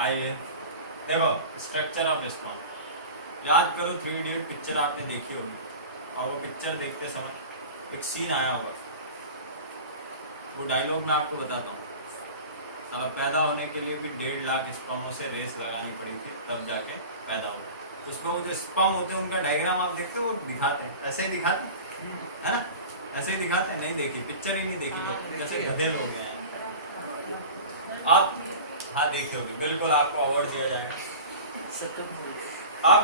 आइए देखो structure of sperm. याद करो 3 इडियट पिक्चर आपने देखी होगी, और वो पिक्चर देखते समय एक सीन आया होगा, वो डायलॉग मैं आपको बताता हूँ। साला पैदा होने के लिए भी 1.5 लाख स्पर्मों से रेस लगानी पड़ी थी, तब जाके पैदा हो। तो उसमें वो जो स्पर्म होते हैं उनका डायग्राम आप देखते हो, वो दिखाते हैं, ऐसे ही दिखाते हैं, है ना, ऐसे ही दिखाते हैं। नहीं देखी पिक्चर ही नहीं देखी लोग, जैसे गधे लोग हैं आप। हाँ देखी होगी, बिल्कुल आपको अवार्ड दिया जाएगा। अब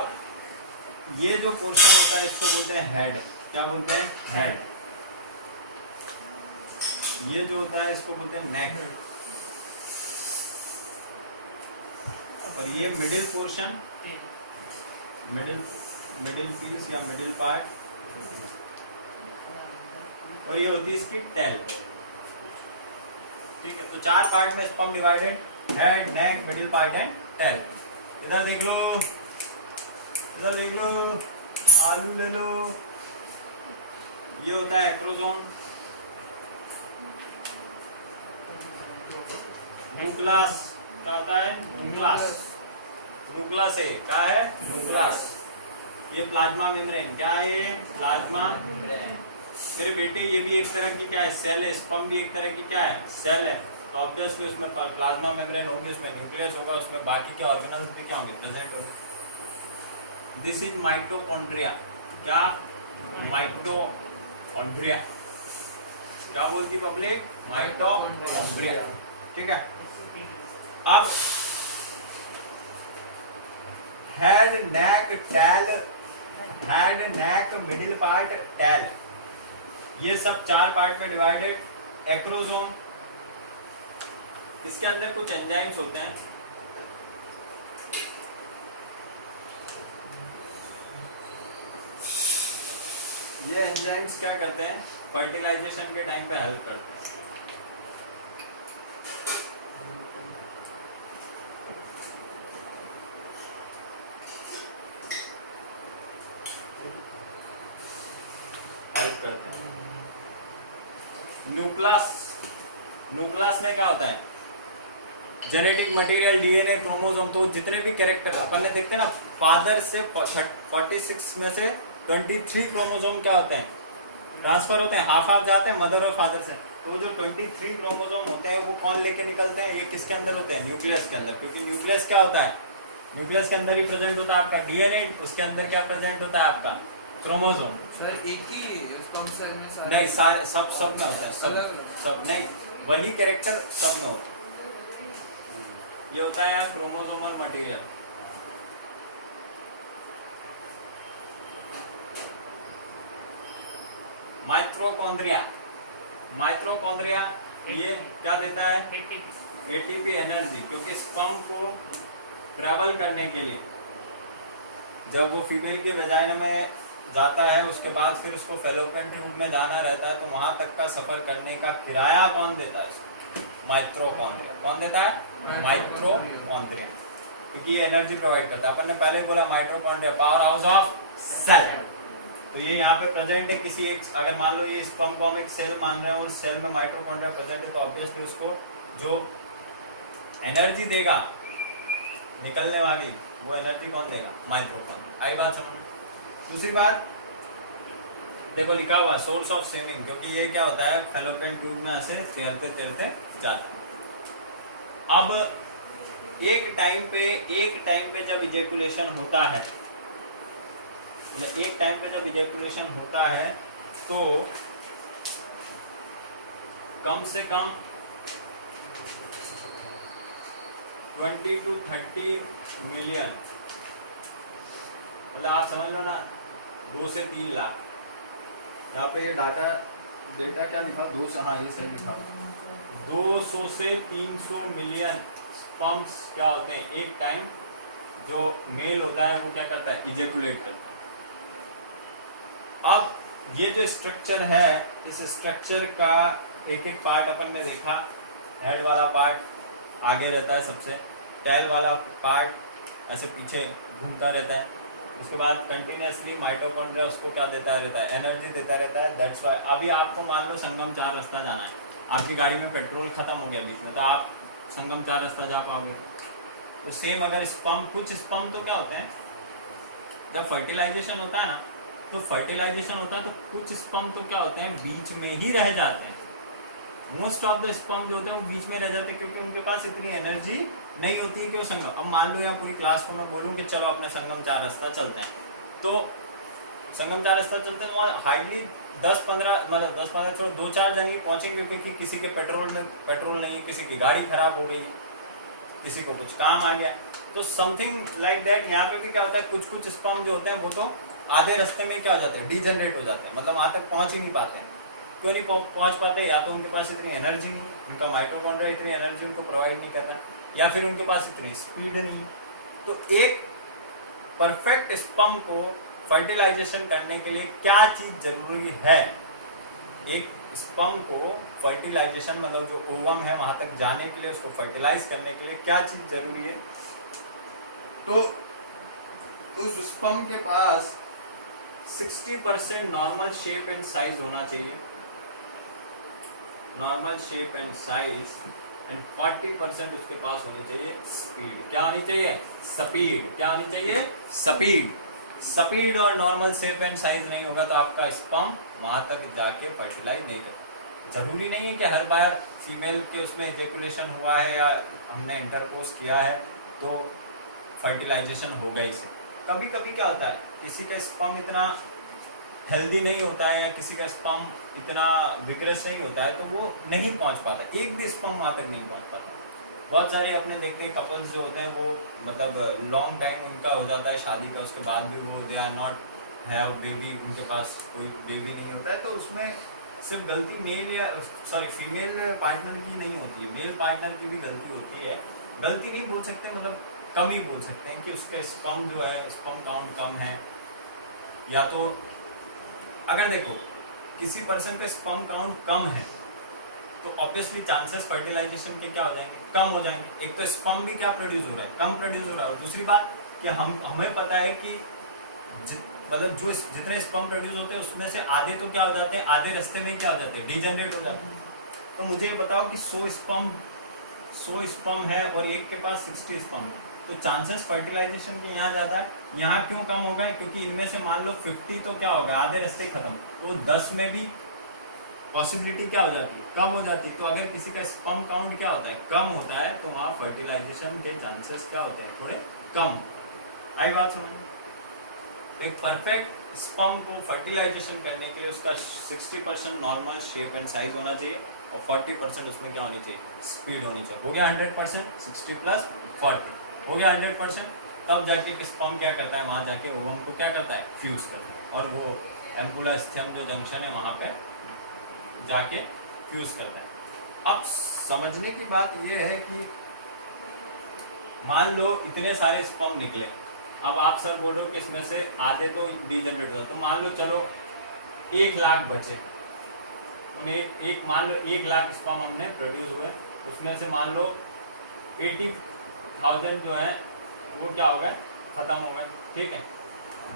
ये जो पोर्शन होता है इसको बोलते हैं हेड। क्या बोलते हैं? हेड। ये जो होता है इसको बोलते हैं नेक, और ये मिडिल पोर्शन, मिडिल पीस या मिडिल पार्ट, और ये होती है इसकी टेल। ठीक है, तो 4 पार्ट में sperm divided, head, neck, middle part and tail. इधर देख लो, इधर देख लो, आलू ले लो। ये होता है एक्रोसोम, न्यूक्लियस। क्या होता है? न्यूक्लियस। न्यूक्लियस है, क्या है? न्यूक्लियस। ये प्लाज्मा मेम्ब्रेन, क्या है ये? Plasma membrane. मेरे बेटे ये भी एक तरह की क्या है? सेल है। स्पर्म भी एक तरह की क्या है? सेल है। तो ऑब्वियसली उसमें प्लाज्मा मेम्ब्रेन होगी, उसमें न्यूक्लियस होगा, उसमें बाकी के ऑर्गेनल्स भी क्या होंगे? प्रेजेंट होंगे। This is mitochondria. क्या? माइटोकॉन्ड्रिया। क्या बोलती पब्लिक? माइटोकॉन्ड्रिया। ठीक है, अब हेड, नेक, tell, head, neck, middle part, tell, ये सब 4 पार्ट में डिवाइडेड। एक्रोसोम, इसके अंदर कुछ एंजाइम्स होते हैं, ये एंजाइम्स क्या करते हैं? फर्टिलाइजेशन के टाइम पे हेल्प करते हैं। न्यूक्लियस में क्या होता है? Genetic material, DNA, chromosome. तो जितने भी कैरेक्टर अपन ने देखते हैं ना, फादर से 46 में से 23 क्रोमोसोम क्या होते हैं? ट्रांसफर होते हैं, हाफ हाफ जाते हैं मदर और फादर से। तो जो 23 क्रोमोसोम होते हैं वो कौन लेके निकलते हैं? ये किसके अंदर होते हैं? न्यूक्लियस के अंदर। क्योंकि न्यूक्लियस क्या होता है? न्यूक्लियस के अंदर ही प्रेजेंट होता है आपका डीएनए, उसके अंदर क्या प्रेजेंट होता है? आपका क्रोमोसोम। सर एक ही स्पर्म सेल में सारे? नहीं, सारे सब में होता है, सब नहीं, वही कैरेक्टर सब में होता है। ये होता है यार क्रोमोसोमल मटेरियल। माइटोकॉन्ड्रिया, माइटोकॉन्ड्रिया ये क्या देता है? ATP energy. क्योंकि स्पर्म को ट्रैवल करने के लिए जब वो फीमेल के वजाइना में जाता है, उसके बाद फिर उसको फेलोपियन ट्यूब में जाना रहता है, तो वहां तक का सफर करने का किराया कौन देता है? माइटोकॉन्ड्रिया। कौन देता है? माइटोकॉन्ड्रिया। क्योंकि ये एनर्जी प्रोवाइड करता है। अपन ने पहले बोला mitochondria power house of cell. तो ये यहाँ पे प्रेजेंट है किसी एक, अगर मान लो ये स्पर्म को हम एक सेल मान रहे हैं और सेल में माइटोकॉन्ड्रिया प्रेजेंट है, तो ऑब्वियसली उसको जो एनर्जी देगा निकलने वाली, वो एनर्जी कौन देगा? माइटोकॉन्ड्रिया। आई बात समझ? दूसरी बात देखो लिखा हुआ सोर्स ऑफ स्विमिंग, क्योंकि ये क्या होता है? फेलोपियन ट्यूब में ऐसे तैरते तैरते जाता है। अब एक टाइम पे जब इजैकुलेशन होता है, एक टाइम पे जब इजैकुलेशन होता है तो कम से कम 20 to 30 मिलियन, मतलब आप समझ लो ना 2 से 3 लाख। यहाँ पे ये डेटा क्या लिखा? 2 से, हाँ ये सही लिखा, 200 से 300 मिलियन स्पर्म्स क्या होते हैं एक टाइम, जो मेल होता है वो क्या करता है? इजैकुलेट करता है। अब ये जो स्ट्रक्चर है, इस स्ट्रक्चर का एक एक पार्ट अपन ने देखा। हेड वाला पार्ट आगे रहता है सबसे, टेल वाला पार्ट ऐसे पीछे घूमता रहता है, उसके बाद कंटिन्यूसली माइटोकॉन्ड्रिया उसको क्या देता रहता है? एनर्जी देता रहता है। दैट्स व्हाई अभी आपको मान लो संगम 4 रास्ता जाना है, आपकी गाड़ी में पेट्रोल खत्म हो गया बीच में, तो आप संगम 4 रास्ता जा पाओगे? तो सेम अगर स्पर्म, कुछ स्पर्म तो क्या होते हैं जब फर्टिलाइजेशन होता है ना, तो फर्टिलाइजेशन होता है तो कुछ स्पर्म तो क्या होते हैं बीच में ही रह जाते हैं। मोस्ट ऑफ द स्पर्म जो होते हैं वो बीच में रह जाते हैं क्योंकि उनके पास इतनी एनर्जी नहीं होती है कि वो संगम, अब मान लो या पूरी क्लास को मैं बोलूँ कि चलो अपने संगम 4 रास्ता चलते हैं, तो संगम 4 रास्ता चलते हैं तो हार्डली 10-15 मतलब 10-15 छोड़ो 2-4 जन ही पहुंचेंगे क्योंकि किसी के पेट्रोल नहीं है, किसी की गाड़ी खराब हो गई है, किसी को कुछ काम आ गया। तो समथिंग लाइक दैट यहाँ पे भी क्या होता है, कुछ कुछ स्पर्म जो होते हैं वो तो आधे रास्ते में क्या हो जाते हैं, डीजनरेट हो जाते हैं, मतलब वहां तक पहुंच ही नहीं पाते हैं। क्यों नहीं पहुंच पाते? या तो उनके पास इतनी एनर्जी नहीं, उनका माइटोकॉन्ड्रिया इतनी एनर्जी उनको प्रोवाइड नहीं कर रहा, या फिर उनके पास इतनी स्पीड नहीं। तो एक परफेक्ट स्पर्म को फर्टिलाइजेशन करने के लिए क्या चीज जरूरी है? एक स्पर्म को फर्टिलाइजेशन मतलब जो ओवम है वहां तक जाने के लिए, उसको फर्टिलाइज करने के लिए क्या चीज जरूरी है? तो उस स्पर्म के पास 60% नॉर्मल शेप एंड साइज होना चाहिए, normal shape and size, and 40% उसके पास होनी चाहिए स्पीड। क्या होनी चाहिए? स्पीड। क्या होनी चाहिए? स्पीड। स्पीड और नॉर्मल शेप एंड साइज नहीं होगा तो आपका स्पर्म वहां तक जाके फर्टिलाइज नहीं करता। जरूरी नहीं है कि हर बार फीमेल के उसमें इजैकुलेशन हुआ है या हमने इंटरकोर्स किया है तो फर्टिलाइजेशन होगा ही से। कभी कभी क्या होता है, किसी का स्पर्म इतना हेल्दी नहीं होता है या किसी का स्पर्म इतना विग्रस नहीं होता है तो वो नहीं पहुंच पाता, एक भी स्पर्म वहां तक नहीं पहुंच पाता। बहुत सारे अपने देखते हैं कपल्स जो होते हैं वो मतलब लॉन्ग टाइम उनका हो जाता है शादी का, उसके बाद भी वो they are not have baby, उनके पास कोई बेबी नहीं होता है। तो उसमें सिर्फ गलती मेल या सॉरी फीमेल पार्टनर की नहीं होती है, मेल पार्टनर की भी गलती होती है। गलती नहीं बोल सकते, मतलब कम ही बोल सकते हैं कि उसका स्पर्म जो है, स्पर्म काउंट कम है। या तो अगर देखो किसी पर्सन का स्पर्म काउंट कम है तो ऑब्वियसली चांसेस फर्टिलाइजेशन के क्या हो जाएंगे, कम हो जाएंगे। एक तो स्पर्म भी क्या प्रोड्यूस हो रहा है, कम प्रोड्यूस हो रहा है, और दूसरी बात कि हमें पता है कि मतलब जो जितने स्पर्म प्रोड्यूस होते हैं उसमें से आधे तो क्या हो जाते हैं, आधे रास्ते में क्या हो जाते हैं, डीजनरेट हो जाते हैं। तो मुझे ये बताओ कि 100 स्पर्म है और एक के पास 60 स्पर्म है, तो चांसेस फर्टिलाइजेशन के यहाँ ज्यादा है। यहाँ क्यों कम हो गए? क्योंकि इनमें से मान लो 50 तो क्या हो गया, आधे रास्ते खत्म, तो 10 में भी पॉसिबिलिटी क्या हो जाती है, कम हो जाती है। तो अगर किसी का स्पर्म काउंट क्या होता है, कम होता है, तो वहाँ फर्टिलाइजेशन के चांसेस क्या होते हैं, थोड़े कम। आई बात समझ? एक परफेक्ट स्पर्म को फर्टिलाइजेशन करने के लिए उसका 60% नॉर्मल शेप एंड साइज होना चाहिए और 40% उसमें क्या होनी चाहिए, स्पीड होनी चाहिए। हो गया 100%, 60 + 40 हो गया 100%। तब जाके स्पर्म क्या करता है, वहां जाके ओवम को क्या करता है, फ्यूज करता है, और वो एम्पुला स्थियम जो जंक्शन है वहां पे जाके फ्यूज करता है। अब समझने की बात यह है कि मान लो इतने सारे स्पर्म निकले, अब आप सर बोल रहे हो कि इसमें से आधे तो डीजनरेट हो, तो मान लो चलो 1 लाख बचे, उन्हें मान लो 1 लाख स्पर्म हमने प्रोड्यूस हुए, उसमें से मान लो 80,000 जो है वो क्या हो गए, खत्म हो गए, ठीक है।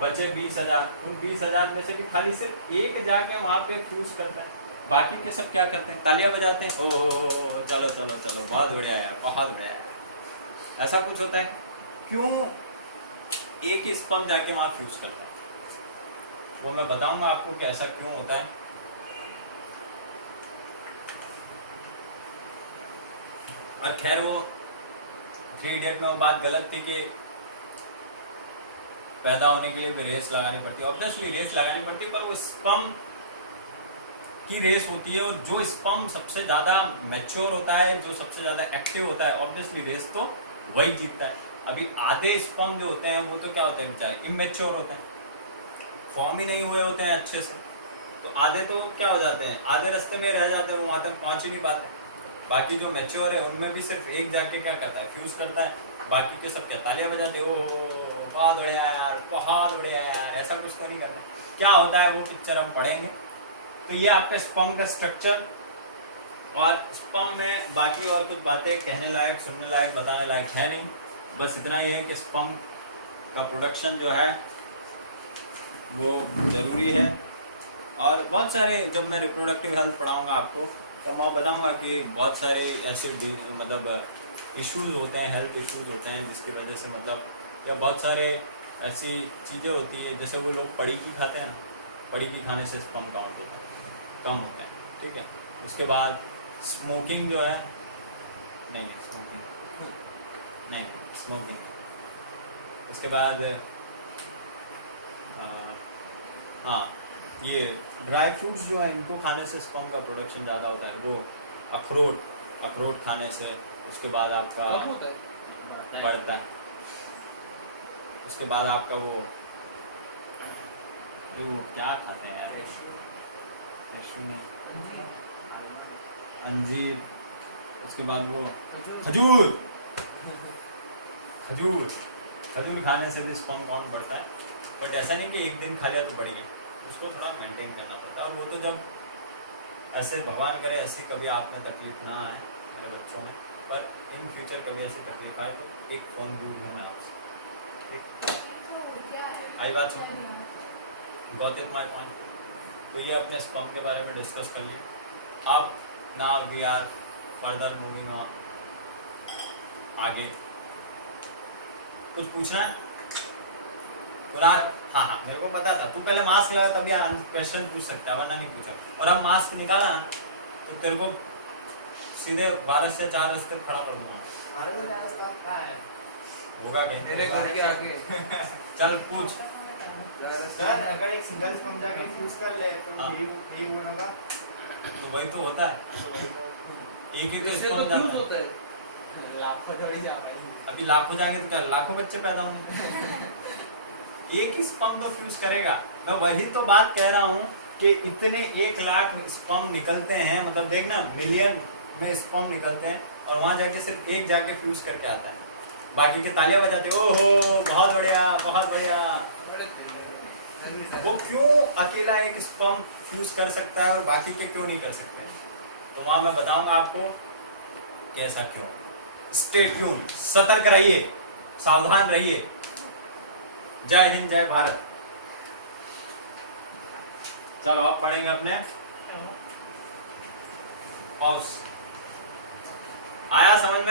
बचे 20,000, उन 20,000 में से भी खाली सिर्फ एक जाके वहां पे फ्यूज करता है, बाकी के सब क्या करते हैं, तालियां बजाते हैं, ओ चलो चलो चलो बहुत बढ़िया यार, बहुत बढ़िया यार। ऐसा कुछ होता है, क्यों एक ही स्पर्म जाके वहां फ्यूज करता है, वो मैं बताऊंगा आपको कि ऐसा क्यों होता है। और खैर वो 3 इडियट में वो बात गलत थी कि पैदा होने के लिए भी रेस लगानी पड़ती है, ऑब्वियसली रेस लगानी पड़ती है, पर वो स्पर्म की रेस होती है, और जो स्पर्म सबसे ज्यादा मैच्योर होता है, जो सबसे ज्यादा एक्टिव होता है, ऑब्वियसली रेस तो वही जीतता है। अभी आधे स्पर्म जो होते हैं वो तो क्या होते हैं बेचारे, इमेच्योर होते हैं, फॉर्म ही नहीं हुए होते हैं अच्छे से, तो आधे तो क्या हो जाते हैं, आधे रास्ते में रह जाते हैं, वो वहां तक पहुंच ही नहीं पाते। बाकी जो मैच्योर है उनमें भी सिर्फ एक जाके क्या करता है, फ्यूज करता है, बाकी के सब क्या तालियां बजाते हैं, ओ बहुत बढ़िया यार, बहुत बढ़िया यार, ऐसा कुछ तो नहीं करता। क्या होता है वो पिक्चर हम पढ़ेंगे। तो ये आपका स्पर्म का स्ट्रक्चर, और स्पर्म में बाकी और कुछ बातें कहने लायक, सुनने लायक, बताने लायक है नहीं, बस इतना ही है कि स्पर्म का प्रोडक्शन जो है वो जरूरी है। और बहुत सारे, जब मैं रिप्रोडक्टिव हेल्थ पढ़ाऊंगा आपको तो मैं बताऊंगा कि बहुत सारे ऐसे मतलब इश्यूज होते हैं, हेल्थ इश्यूज होते हैं, जिसकी वजह से मतलब या बहुत सारे ऐसी चीज़ें होती है, जैसे वो लोग पड़ी की खाते हैं ना, पड़ी की खाने से स्पर्म काउंट होता है, कम होते हैं, ठीक है। उसके बाद स्मोकिंग जो है, नहीं स्मोकिंग नहीं, स्मोकिंग। उसके बाद हाँ, ये ड्राई फ्रूट्स जो है इनको खाने से स्पर्म का प्रोडक्शन ज़्यादा होता है। वो अखरोट खाने से, उसके बाद आपका कब होता है? बढ़ता है। उसके बाद आपका वो क्या खाते हैं यार, कैश्यू नहीं, अंजीर। उसके बाद वो खजूर खजूर खजूर खाने से भी स्पर्म काउंट बढ़ता है। बट ऐसा नहीं कि एक दिन खा लिया तो बढ़ गया, उसको थोड़ा मेंटेन करना पड़ता है। और वो तो जब ऐसे भगवान करे ऐसी कभी आप में तकलीफ ना आए मेरे बच्चों में, पर इन फ्यूचर कभी ऐसी तकलीफ आए तो एक फ़ोन दूर हूँ मैं आपसे, ठीक? आई बात सुन, गॉट इट माय पॉइंट। तो ये अपने स्पर्म के बारे में डिस्कस कर लिए। अब now we are further moving on, आगे कुछ पूछना है? हाँ हाँ, मेरे को पता था तू पहले मास्क लगा तभी क्वेश्चन पूछ सकता है, वरना नहीं पूछा। और अब मास्क निकाला ना तो तेरे को सीधे 12 से 4 रस्ते खड़ा कर दूंगा। होगा कहीं मेरे घर के आगे। चल पूछ। सर अगर एक सिंगल स्पर्म जाके फ्यूज कर ले तो हाँ। यही होना था। तो वही तो होता है, एक ही तो इससे तो स्पर्म फ्यूज जाता है। होता है। लाखों थोड़ी जा पाएंगे। अभी लाखों जाएंगे तो क्या लाखों बच्चे पैदा होंगे? एक ही स्पर्म तो फ्यूज करेगा। मैं वही तो बात कह रहा हूँ कि इतने 1 लाख स्पर्म निकलते हैं, मतलब देखना मिलियन में स्पर्म निकलते हैं, और वहां जाके सिर्फ एक जाके फ्यूज करके आता है, बाकी के तालियां बजाते ओहो बहुत बढ़िया बहुत बढ़िया। बड़े तेज हैं। वो क्यों अकेला एक स्पर्म फ्यूज कर सकता है और बाकी के क्यों नहीं कर सकते? तो वहां मैं बताऊंगा आपको कि ऐसा क्यों। स्टे ट्यून, सतर्क रहिए, सावधान रहिए। जय हिंद, जय भारत। चलो आप पढ़ेंगे अपने पॉज। आया समझ में?